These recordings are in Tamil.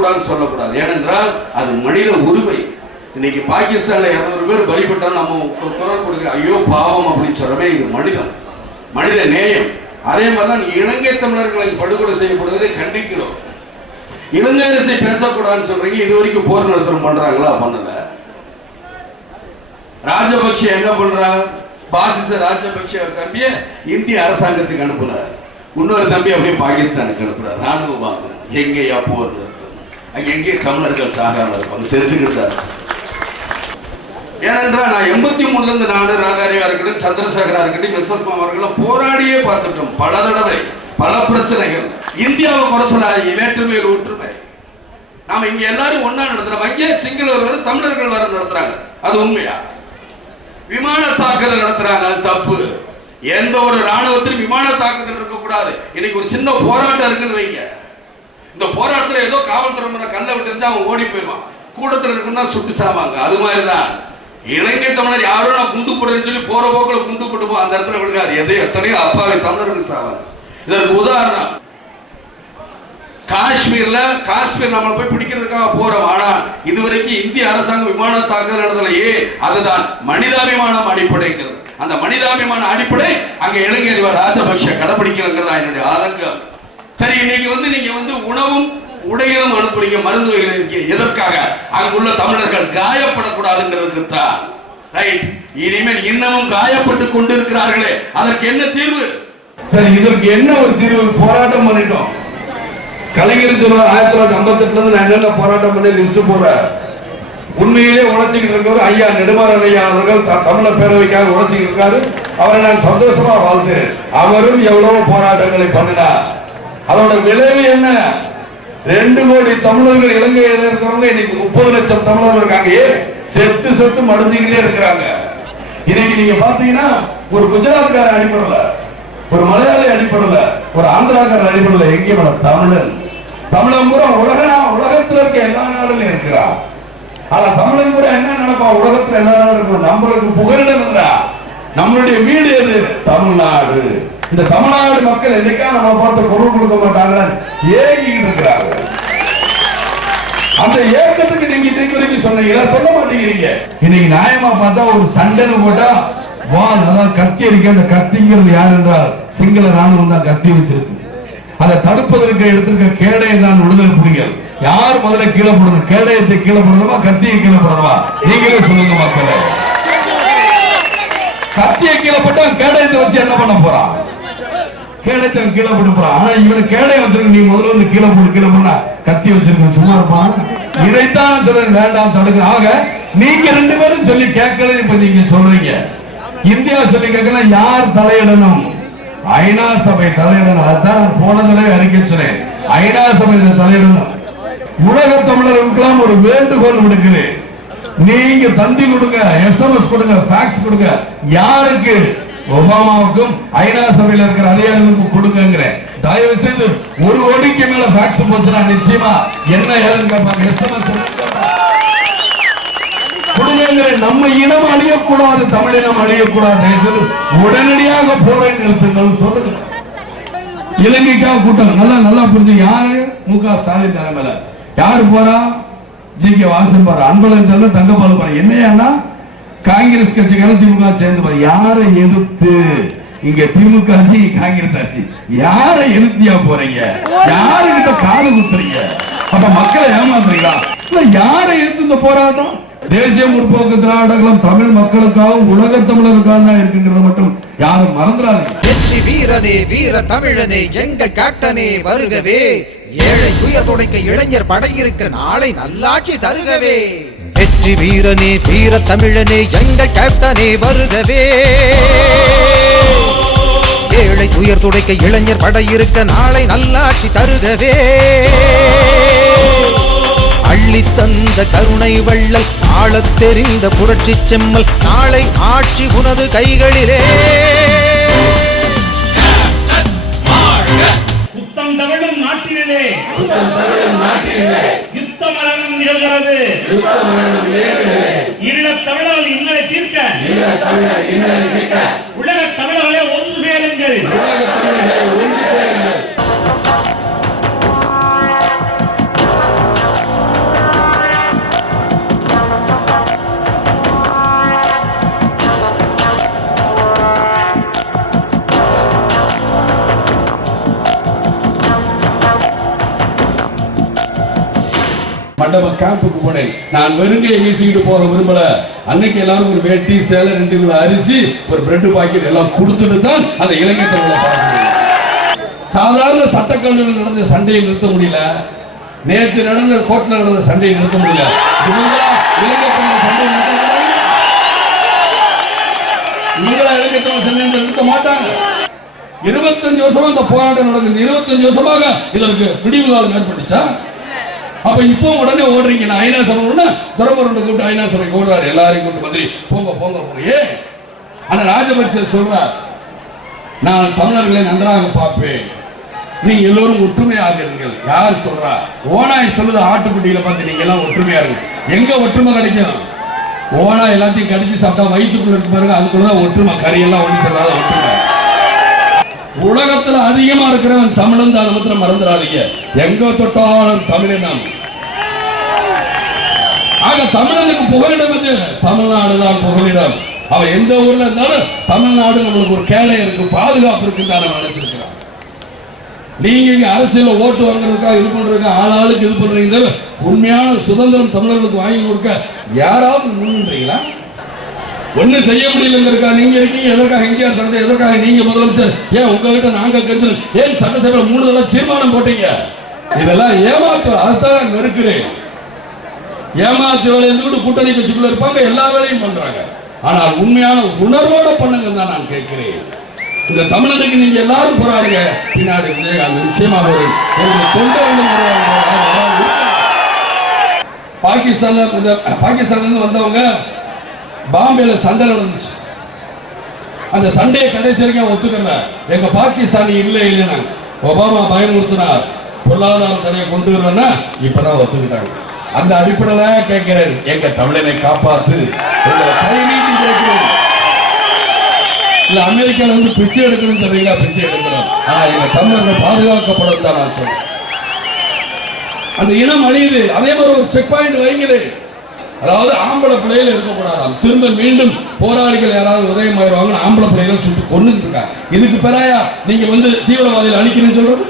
பேசக்கூடாதுன்னு சொல்லக்கூடாது. ஏனென்றால் அது மனித உரிமை. இன்னைக்கு பாகிஸ்தான்ல 200 பேர் பலிப்பட்டால் நம்ம குரல் கொடுக்க ஐயோ பாவம் அப்படின்னு சொல்றமே, இது மனிதம், மனித நேயம். அதே மாதிரிதான் இலங்கை தமிழர்களை படுகொலை செய்யப்படுவதை கண்டிக்கிறோம். இலங்கை அரசை பேசக்கூடாதுன்னு சொல்றீங்க. இது வரைக்கும் போர் நிறுத்தம் பண்றாங்களா? பண்ணல. ராஜபக்ஷ என்ன பண்றாங்க? பாசிச ராஜபக்ஷ தம்பிய இந்திய அரசாங்கத்துக்கு அனுப்புறாரு, இன்னொரு தம்பி அப்படியே பாகிஸ்தானுக்கு அனுப்புறாரு. ராணுவ வாங்குறாங்க. எங்கேயா போர் நிறுத்தம்? அங்க எங்கே தமிழர்கள் சாகாம இருப்பாங்க, செஞ்சுக்கிட்டாரு. ஏனென்றால் நான் 83 இருந்து நாடு ராகாரியா இருக்கட்டும், சந்திரசேகரா இருக்கட்டும், எஸ்.எஸ். அவர்களும் போராடியே பார்த்துட்டோம். பல தடவை பல பிரச்சனைகள். இந்தியாவை குறைச்சலாகி வேற்றுமையில் ஒற்றுமை. நாம இங்க எல்லாரும் ஒன்னா நடத்துறோம். அங்கே சிங்களவர்கள் தமிழர்கள் வர நடத்துறாங்க. அது உண்மையா? விமான தாக்குதல் நடத்துறாங்க, அது தப்பு. எந்த ஒரு ராணுவத்திலும் விமான தாக்குதல் இருக்கக்கூடாது. இன்னைக்கு ஒரு சின்ன போராட்டம் இருக்குன்னு வைங்க, இந்த போராட்டத்தில் ஏதோ காவல்துறை கல்ல விட்டு இருந்தா அவன் ஓடி போயிடுவான். கூட்டத்தில் இருக்குன்னா சுட்டு சாவாங்க. அது மாதிரிதான் இலங்கை தமிழர் யாரும் நான் குண்டு போடுறேன்னு சொல்லி போற போக்கில் குண்டு போட்டுப்போம், அந்த இடத்துல விழுகாது. எத்தனையோ அப்பாவை தமிழர்கள் சாவாங்க. இதற்கு உதாரணம் காஷ்மீர் நம்ம போய் பிடிக்கிறதுக்காக போறோம். ஆனால் இதுவரைக்கும் இந்திய அரசாங்கம் விமான தாக்குதல் நடத்தலையே. அதுதான் மனிதாபிமானம் அடிப்படைங்கிறது. அந்த மனிதாபிமான அடிப்படை அங்க இலங்கை அதிபர் ராஜபக்ஷ கடைபிடிக்கிறதுங்கிறதா என்னுடைய ஆதங்கம். சரி, இன்னைக்கு நீங்க உணவும் உடைகளும் அனுப்புறீங்க, மருந்து எதற்காக? அங்குள்ள தமிழர்கள் காயப்படக்கூடாதுங்கிறதுக்கு தான். ரைட். இனிமேல் இன்னமும் காயப்பட்டு கொண்டிருக்கிறார்களே, அதற்கு என்ன தீர்வு? சரி, இதற்கு என்ன ஒரு தீர்வு? போராட்டம் பண்ணிட்டோம். கலைஞர் 1958 இருந்து நான் என்னென்ன போராட்டம் பண்ணி லிஸ்ட் போடுறேன். உண்மையிலே உழைச்சிக்கிட்டு இருக்கிறவர் ஐயா நெடுமாறன் ஐயா அவர்கள் தமிழர் பேரவைக்காக உழைச்சிக்கிட்டு இருக்காரு. அவரை நான் சந்தோஷமா வாழ்த்துறேன். அவரும் எவ்வளவு போராட்டங்களை பண்ணினார். அதோட விளைவு என்ன? 2 கோடி தமிழர்கள் இலங்கையில் இருக்கிறவங்க இன்னைக்கு 30 லட்சம் தமிழர்கள் இருக்காங்க. செத்து மடிஞ்சுக்கிட்டே இருக்கிறாங்க. இன்னைக்கு நீங்க பாத்தீங்கன்னா ஒரு குஜராத்கார அடிப்படல, ஒரு மலையாளி அடிப்படல, ஒரு ஆந்திராக்கார அடிப்படல, எங்கே தமிழன் பூரா உலகத்தில் இருக்க எல்லா நாடுகளும் இருக்கிறான். ஆனா தமிழன் பூரா என்ன நினைப்பா? உலகத்துல எல்லா நாடும் இருக்கும். நம்மளுக்கு புகலிடம் இல்ல. நம்மளுடைய வீடு எது? தமிழ்நாடு. இந்த தமிழ்நாடு மக்கள் என்னைக்கா நம்ம பார்த்து பொருள் கொடுக்க மாட்டாங்க, ஏங்கிட்டு இருக்கிறாங்க. அந்த ஏக்கத்துக்கு நீங்க இதுவரைக்கும் சொன்னீங்க, சொல்ல மாட்டேங்கிறீங்க. இன்னைக்கு நியாயமா பார்த்தா ஒரு சண்டைன்னு போட்டா வால், அதாவது கத்தி இருக்கு. அந்த கத்திங்கிறது யார் என்றால் சிங்கள ராணுவம் தான் கத்தி வச்சிருக்கு. அதை தடுப்பதற்கு எடுத்திருக்க கேடயை தான் விடுதலை புலிகள். யார் முதல்ல கீழே போடணும்? கேடயத்தை கீழே போடணுமா, கத்தியை கீழே போடணுமா? நீங்களே சொல்லுங்க மக்களே. கத்தியை கீழே போட்டா கேடயத்தை வச்சு என்ன பண்ண போறான்? கேடயத்தை கீழே போட்டு போறான். ஆனா இவனை கேடயம் வச்சிருக்க, நீ முதல்ல வந்து கீழே போனா கத்தி வச்சிருக்க சும்மா இருப்பான். இதைத்தான் சொல்றேன், வேண்டாம் தடுக்க. ஆக நீங்க 2 பேரும் சொல்லி கேட்கல. இப்ப நீங்க சொல்றீங்க இந்தியா சொல்லி கேட்கல. யார் தலையிடணும்? ஐநா சபை தலையிடணும். அதான் போன தடவை அறிக்கை சொன்னேன். ஐநா சபை தலையிடணும். உலக தமிழர்களுக்கெல்லாம் ஒரு வேண்டுகோள் விடுக்கிறேன். நீங்க தந்தி கொடுங்க, SMS கொடுங்க, ஃபேக்ஸ் கொடுங்க. யாருக்கு? ஒபாமாவுக்கும் ஐநா சபையில் இருக்கிற அதிகாரிகளுக்கும் கொடுங்க. தயவு செய்து 1 கோடிக்கு மேல ஃபேக்ஸ் போச்சுன்னா நிச்சயமா என்ன ஏதுன்னு கேட்பாங்க. SMS கொடுங்க. நம்ம இனம் அழியக்கூடாது, தமிழினம் அழியக்கூடாது. உடனடியாக போரை நிறுத்துங்கள் சொல்லுங்க. இலங்கைக்காக கூட்டம் நல்லா புரிஞ்சு. யாரு? மு.க. ஸ்டாலின் தலைமையில. யாரு போறா? ஜி.கே. வாசன் போற, அன்பழகன், தங்கபால் போற. என்னையா காங்கிரஸ் கட்சிகள் திமுக சேர்ந்து போற. யாரை எதிர்த்து? இங்க திமுக ஆட்சி, காங்கிரஸ் ஆட்சி. யாரை எதிர்த்தியா போறீங்க? யாருகிட்ட காது குத்துறீங்க? அப்ப மக்களை ஏமாத்துறீங்களா? யாரை எதிர்த்து இந்த போராட்டம்? தேசிய முற்போக்கு திராவிட கழகம் தமிழ் மக்களுக்காகவும் உலக தமிழருக்காக தான் இருக்குங்கிறத மட்டும் யாரும் மறந்துடாதீங்க. வெற்றி வீரனே, வீர தமிழனே, எங்கள் கேப்டனே வருகவே. ஏழை துயர் துடைக்க இளைஞர் படையிருக்க நாளை நல்லாட்சி தருகவே. வெற்றி வீரனே, வீர தமிழனே, எங்கள் கேப்டனே வருகவே. ஏழை துயர் துடைக்க இளைஞர் படையிருக்க நாளை நல்லாட்சி தருகவே. அள்ளி தந்த கருணை வள்ளல், ஆளத் தெரிந்த புரட்சி செம்மல், நாளை ஆட்சி உனது கைகளிலே. புத்தம் தமிழும் நாட்டிலே யுத்த மரணம் நிகழ்கிறது. ஈழத் தமிழால் இன்னலை தீர்க்க உலக தமிழர்களே ஒன்று சேருங்கள். மண்டபம் கேம்புக்கு போனேன். நான் வெறுங்கையை வீசிக்கிட்டு போக விரும்பல. அன்னைக்கு எல்லாரும் ஒரு வேட்டி சேலை 2 கிலோ அரிசி ஒரு பிரெட் பாக்கெட் எல்லாம் கொடுத்துட்டு தான் அந்த இளைஞர் தமிழை பார்க்கணும். சாதாரண சட்டக்கல்லூரியில் நடந்த சண்டையை நிறுத்த முடியல. நேற்று நடந்த கோர்ட்ல நடந்த சண்டையை நிறுத்த முடியல. இளைஞர் தமிழ் சண்டை இளைஞர் தமிழ் சண்டை நிறுத்த மாட்டாங்க. 25 வருஷமா இந்த போராட்டம் நடக்குது. 25 வருஷமாக இதற்கு விடிவு காலம் ஏற்பட்டுச்சா? அப்ப இப்போ உடனே ஓடுறீங்க. நான் ஐநா சபை துறமுறை கூட்டு ஐநா சபைக்கு ஓடுறாரு. எல்லாரையும் கூட்டு மந்திரி போங்க போங்க போங்க. ஆனா ராஜபக்சே சொல்றார், நான் தமிழர்களை நன்றாக பார்ப்பேன், நீங்க எல்லோரும் ஒற்றுமையாக இருங்கள். யார் சொல்றா? ஓனாய் சொல்லுது ஆட்டுக்குட்டியில பார்த்து நீங்க எல்லாம் ஒற்றுமையா இருங்க. எங்க ஒற்றுமை கிடைக்கும்? ஓனா எல்லாத்தையும் கடிச்சு சாப்பிட்டா வயிற்றுக்குள்ள இருக்கு பாருங்க, அதுக்குள்ளதான் ஒற்றுமை. கறியெல்லாம் ஒண்ணு சொல்லாத ஒற்றுமை. உலகத்துல அதிகமா இருக்கிறவன் தமிழன் தான், மாத்திரம் மறந்துடாதீங்க. எங்க தொட்டாலும் தமிழினம். ஆக தமிழனுக்கு புகலிடம் வந்து தமிழ்நாடு தான் புகலிடம். அவன் எந்த ஊர்ல இருந்தாலும் தமிழ்நாடு நம்மளுக்கு ஒரு கேளை இருக்கு, பாதுகாப்பு இருக்குன்னு தான் நினைச்சிருக்கிறான். நீங்க இங்க அரசியல ஓட்டு வாங்குறதுக்காக இது பண்றதுக்காக ஆளாளுக்கு இது பண்றீங்க. உண்மையான சுதந்திரம் தமிழர்களுக்கு வாங்கி கொடுக்க யாராவது முன்னின்றீங்களா? ஒன்னும் செய்ய முடியலங்கிறக்கா நீங்க இருக்கீங்க. எதற்காக இந்தியா சண்டை? எதற்காக நீங்க முதலமைச்சர்? ஏன் உங்ககிட்ட நாங்க கட்சி ஏன் சட்டசபையில 3 தடவை தீர்மானம் போட்டீங்க? இதெல்லாம் ஏமாத்து. அதைத்தான் நெருக்கிறேன். ஏமாத்து வேலை இருந்துட்டு கூட்டணி கட்சிக்குள்ள இருப்பாங்க, எல்லா வேலையும் பண்றாங்க. ஆனால் உண்மையான உணர்வோட பண்ணுங்க தான் நான் கேட்கிறேன். இந்த தமிழனுக்கு நீங்க எல்லாரும் போராடுங்க. பின்னாடி விஜயகாந்த் நிச்சயமாக பாகிஸ்தான்ல இருந்து வந்தவங்க பாம்பேல சண்டை நடந்துச்சு. அந்த சண்டையை கடைசி வரைக்கும் ஒத்துக்கல. எங்க பாகிஸ்தானி இல்லை இல்லைன்னா ஒபாமா பயமுறுத்தினார், பொருளாதார தடையை கொண்டு வரலன்னா இப்பதான் ஒத்துக்கிட்டாங்க. அந்த அடிப்படையில கேட்கிறேன், எங்க தமிழனை காப்பாத்து. இல்ல அமெரிக்கால வந்து பிச்சை எடுக்கணும்னு சொல்றீங்களா? பிச்சை எடுக்கிறோம். ஆனா எங்க தமிழர்கள் பாதுகாக்கப்படும் தான் நான் சொல்றேன். அந்த இனம் அழியுது. அதே மாதிரி ஒரு செக் பாயிண்ட் வைங்களே. அதாவது ஆம்பளை பிள்ளைகள் இருக்கக்கூடாது. திரும்ப மீண்டும் போராளிகள் யாராவது உதயமாயிருவாங்க, ஆம்பளை பிள்ளைகளை சுட்டு கொண்டுட்டு இருக்காங்க. இதுக்கு பிறாயா நீங்க வந்து தீவிரவாதிகள் அழிக்கணும்னு சொல்றது?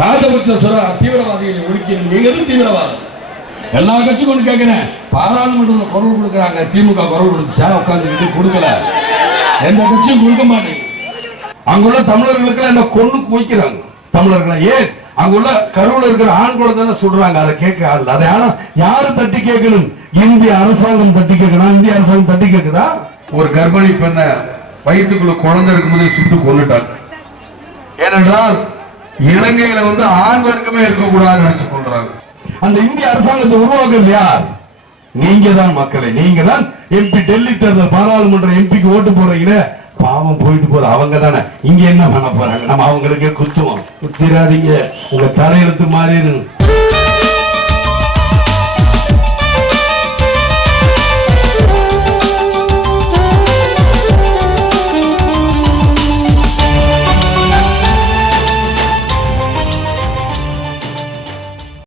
ராஜபக்ச சொல்ற தீவிரவாதிகளை ஒழிக்கணும். நீங்க எது தீவிரவாதம்? எல்லா கட்சியும் கொண்டு கேட்கிறேன். பாராளுமன்றத்தில் குரல் கொடுக்குறாங்க. திமுக குரல் கொடுத்துச்சா? உட்காந்துக்கிட்டு கொடுக்கல. எந்த கட்சியும் கொடுக்க மாட்டேங்க. அங்குள்ள தமிழர்களுக்கு என்ன கொண்டு குவிக்கிறாங்க தமிழர்களை. ஏன் அங்குள்ள கருவுல இருக்கிற ஆண் குழந்தை சொல்றாங்க, அதை கேட்க ஆள். அதை யாரு தட்டி கேட்கணும்? இந்திய அரசாங்கம் தட்டி கேட்கணும். இந்திய அரசாங்கம் தட்டி கேட்குதா? ஒரு கர்ப்பிணி பெண்ணை வயிற்றுக்குள்ள குழந்தை இருக்கும்போது சுட்டு கொண்டுட்டாங்க. ஏனென்றால் இலங்கையில வந்து ஆண் வர்க்கமே இருக்கக்கூடாதுன்னு நினைச்சு கொள்றாங்க. அந்த இந்திய அரசாங்கத்தை உருவாக்குறது யார்? நீங்க தான் மக்களே. நீங்க தான் எம்பி. டெல்லி தேர்தல் பாராளுமன்ற எம்பிக்கு ஓட்டு போறீங்களே, பாவம் போயிட்டு போற அவங்க தானே. இங்க என்ன பண்ண போறாங்க? நம்ம அவங்களுக்கு குத்துவோம். குத்திராதீங்க, உங்க தலையெழுத்து மாறிடும்.